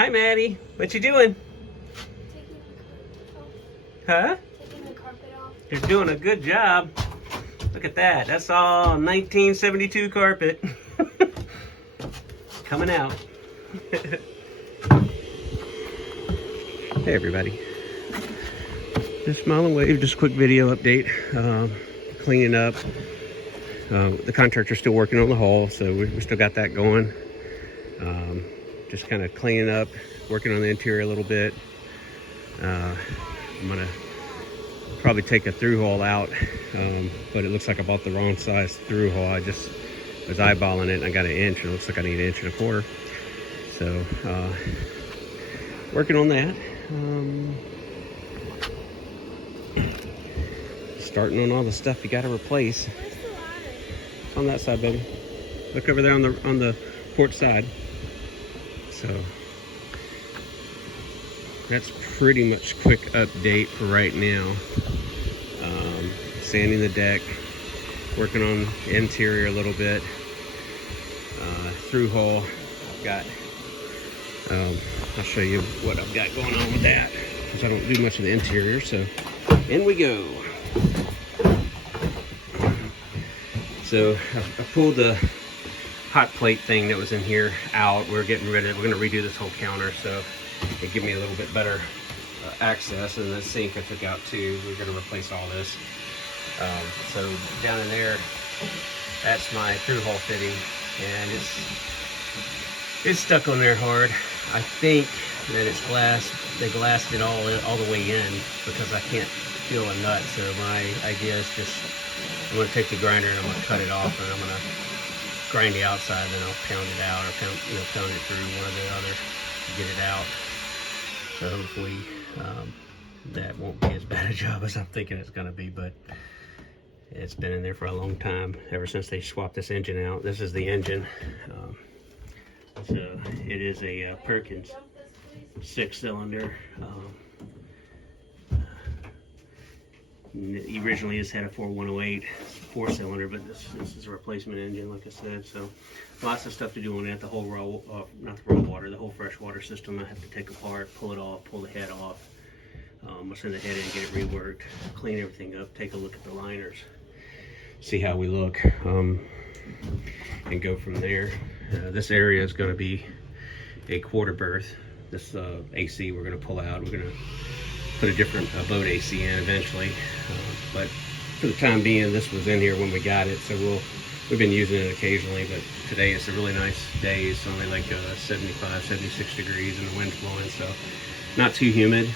Hi, Maddie. What you doing? Huh? Taking the carpet off. You're doing a good job. Look at that. That's all 1972 carpet. Coming out. Hey, everybody. Just smile and wave. Just a quick video update. Cleaning up. The contractor's still working on the hall, so we still got that going. Just kind of cleaning up, working on the interior a little bit. I'm gonna probably take a through hole out, but it looks like I bought the wrong size through hole. I just was eyeballing it and I got an inch, and it looks like I need 1.25 inches. So working on that. Starting on all the stuff you got to replace. Where's the ladder? On that side, baby. Look over there on the porch side. So that's pretty much quick update for right now. Sanding the deck, working on the interior a little bit. Through hole, I've got. I'll show you what I've got going on with that, because I don't do much of the interior. So in we go. So I pulled the hot plate thing that was in here out. We're getting rid of it. We're going to redo this whole counter, so it give me a little bit better access. And the sink I took out too. We're going to replace all this. So down in there, that's my through hole fitting, and it's stuck on there hard. I think that it's glass. They glassed it all the way in because I can't feel a nut. So my idea is just I'm going to take the grinder and I'm going to cut it off, and I'm going to grind the outside, then I'll pound it out, or pound it through one or the other to get it out. So hopefully that won't be as bad a job as I'm thinking it's going to be, but it's been in there for a long time, ever since they swapped this engine out. This is the engine. So it is a Perkins 6-cylinder. Originally this had a 4108 4-cylinder, but this is a replacement engine, like I said. So lots of stuff to do on it. The whole not the raw water, the whole fresh water system I have to take apart, pull it off, pull the head off. I'll send the head in, get it reworked, clean everything up, take a look at the liners, see how we look, and go from there. This area is going to be a quarter berth. This AC we're going to pull out. We're going to put a different boat AC in eventually, but for the time being, this was in here when we got it, so we've been using it occasionally. But today it's a really nice day. It's only like 75, 76 degrees and the wind's blowing, so not too humid.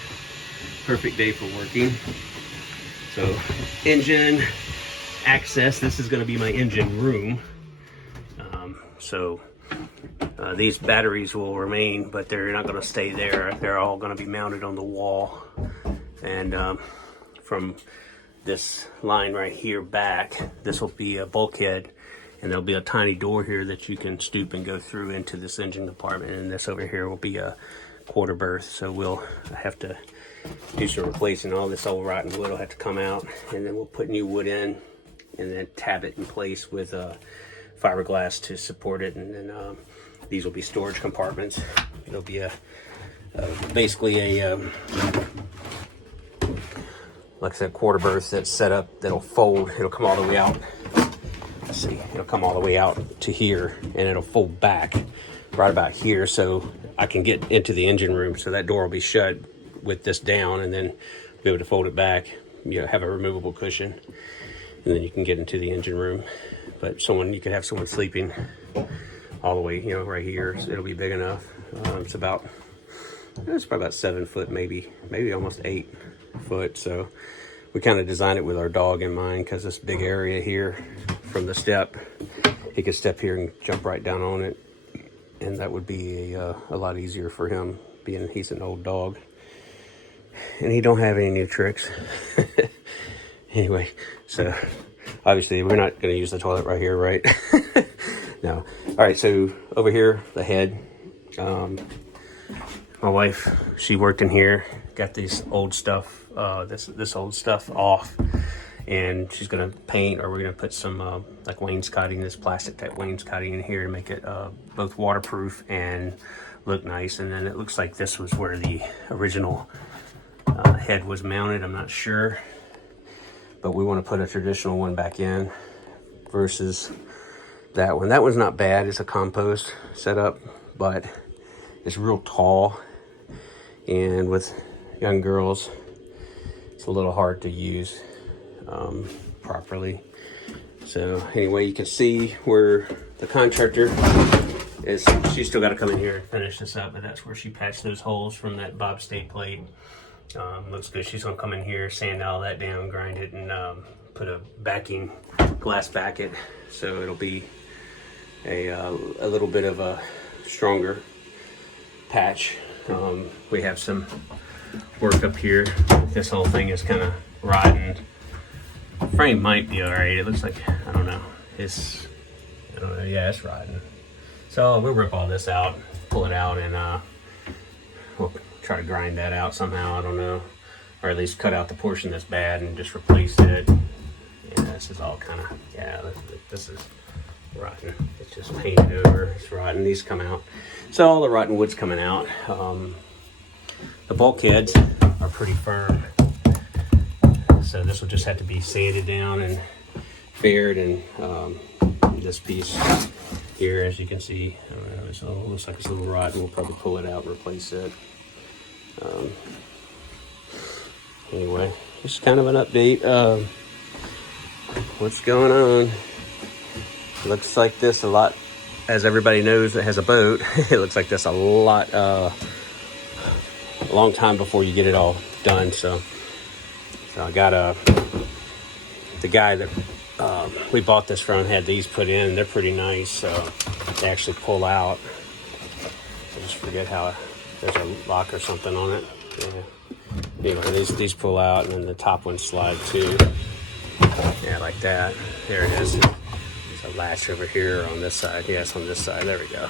Perfect day for working. So engine access. This is going to be my engine room. These batteries will remain, but they're not going to stay there. They're all going to be mounted on the wall, and from this line right here back, this will be a bulkhead, and there'll be a tiny door here that you can stoop and go through into this engine compartment, and this over here will be a quarter berth. So we'll have to do some replacing. All this old rotten wood will have to come out, and then we'll put new wood in, and then tab it in place with fiberglass to support it. And then these will be storage compartments. It'll be basically a like I said, quarter berth that's set up, that'll fold. It'll come all the way out. Let's see, it'll come all the way out to here, and it'll fold back right about here, so I can get into the engine room. So that door will be shut with this down, and then be able to fold it back. Have a removable cushion, and then you can get into the engine room. But you could have someone sleeping all the way, right here. So it'll be big enough. It's probably about 7 foot, maybe almost 8 foot. So we kind of designed it with our dog in mind, because this big area here from the step, he could step here and jump right down on it, and that would be a lot easier for him, being he's an old dog and he don't have any new tricks. Anyway, so obviously we're not going to use the toilet right here, right? No. All right, so over here, the head. My wife, she worked in here, got this old stuff, this old stuff off, and she's gonna paint, or we're gonna put some like wainscoting, this plastic type wainscoting in here to make it both waterproof and look nice. And then it looks like this was where the original head was mounted. I'm not sure, but we want to put a traditional one back in versus that one. That one's not bad. It's a compost setup, but it's real tall, and with young girls it's a little hard to use properly. So anyway, you can see where the contractor is. She's still got to come in here and finish this up, but that's where she patched those holes from that Bob Stay plate. Looks good. She's gonna come in here, sand all that down, grind it, and put a backing glass back it, so it'll be a little bit of a stronger patch. We have some work up here. This whole thing is kind of rotten. Frame might be all right. It looks like, I don't know. I don't know. Yeah, it's rotten. So we'll rip all this out, pull it out, and we'll try to grind that out somehow. I don't know, or at least cut out the portion that's bad and just replace it. Yeah, this is all kind of, yeah. This is rotten. It's just painted over. It's rotten. These come out. So all the rotten wood's coming out. The bulkheads are pretty firm, so this will just have to be sanded down and faired. And this piece here, as you can see, I don't know, it looks like it's a little rotten. We'll probably pull it out and replace it. Anyway, just kind of an update. What's going on? Looks like this a lot, as everybody knows that has a boat. It looks like this a lot, a long time before you get it all done. So I got the guy that we bought this from had these put in. They're pretty nice. So they actually pull out. I just forget how. There's a lock or something on it. Yeah. Anyway, these pull out, and then the top ones slide too. Yeah, like that. There it is. There's a latch over here on this side. Yes, on this side. There we go.